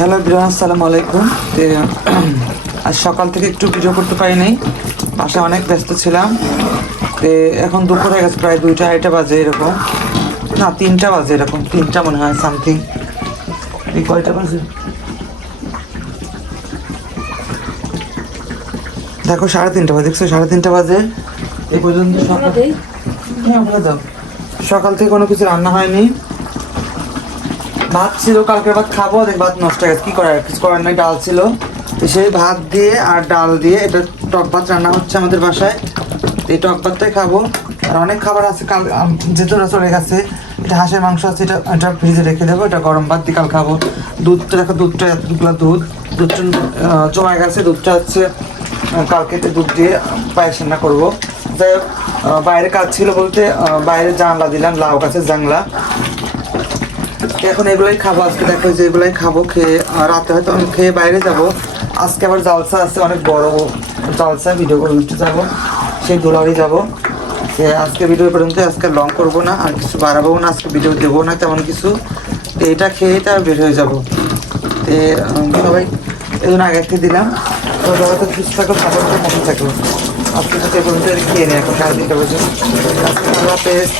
Hello বিরান, আসসালামু আলাইকুম। আজ সকাল থেকে একটু ভিডিও করতে পারি নাই, বাসায় অনেক ব্যস্ত ছিলাম। এখন দুপুর হয়ে গেছে, প্রায় 2টা-2:30 বাজে এরকম, না 3টা বাজে এরকম, 3টা মনে হয় সামথিং। এই কয়টা বাজে দেখো, 3:30 বাজে, দেখছো 3:30 বাজে। এই পর্যন্ত সকাল থেকে কোনো কিছু রান্না হয়নি। ভাত ছিল, কালকের ভাত খাবো, দেখ ভাত নষ্ট হয়ে গেছে, কি করার, কিছু করার নাই। ডাল ছিল, সেই ভাত দিয়ে আর ডাল দিয়ে এটা টক ভাত রান্না হচ্ছে আমাদের বাসায়। এই টক ভাতটাই খাবো। আর অনেক খাবার আছে, কাল যেহেতু চলে গেছে। এটা হাঁসের মাংস আছে, এটা ফ্রিজে রেখে দেবো। এটা গরম ভাত দিয়ে কাল খাবো। দুধটা দেখো, দুধটা এতগুলো দুধটা জমা গেছে। দুধটা হচ্ছে কালকে দুধ দিয়ে পায়েস রান্না করবো। যাই হোক, বাইরে কাজ ছিল বলতে বাইরে জানলা দিলাম, লাউ গাছের জানলা। এখন এগুলাই খাবো আজকে, দেখো যে এগুলাই খাবো। খেয়ে রাতে হয়তো আমি খেয়ে বাইরে যাব। আজকে আবার জালসা আছে, অনেক বড় জালসা, ভিডিও করতে যাবো, সেই দোলারি যাবো। আজকে ভিডিও পর্যন্ত, আজকে লং করবো না, আর কিছু বাড়াবো না, আজকে ভিডিও দেবো না তেমন কিছু। তো এটা খেয়ে এটা বের হয়ে যাবো। সবাই এই জন্য আগে থেকে দিলাম। তো সবাই তো সুস্থ থাকো, খাবার মতো থাকো। আজকে সাথে পর্যন্ত খেয়ে নিই, এখন 3:30 বাজে। আজকে আল্লাহ হাফেজ।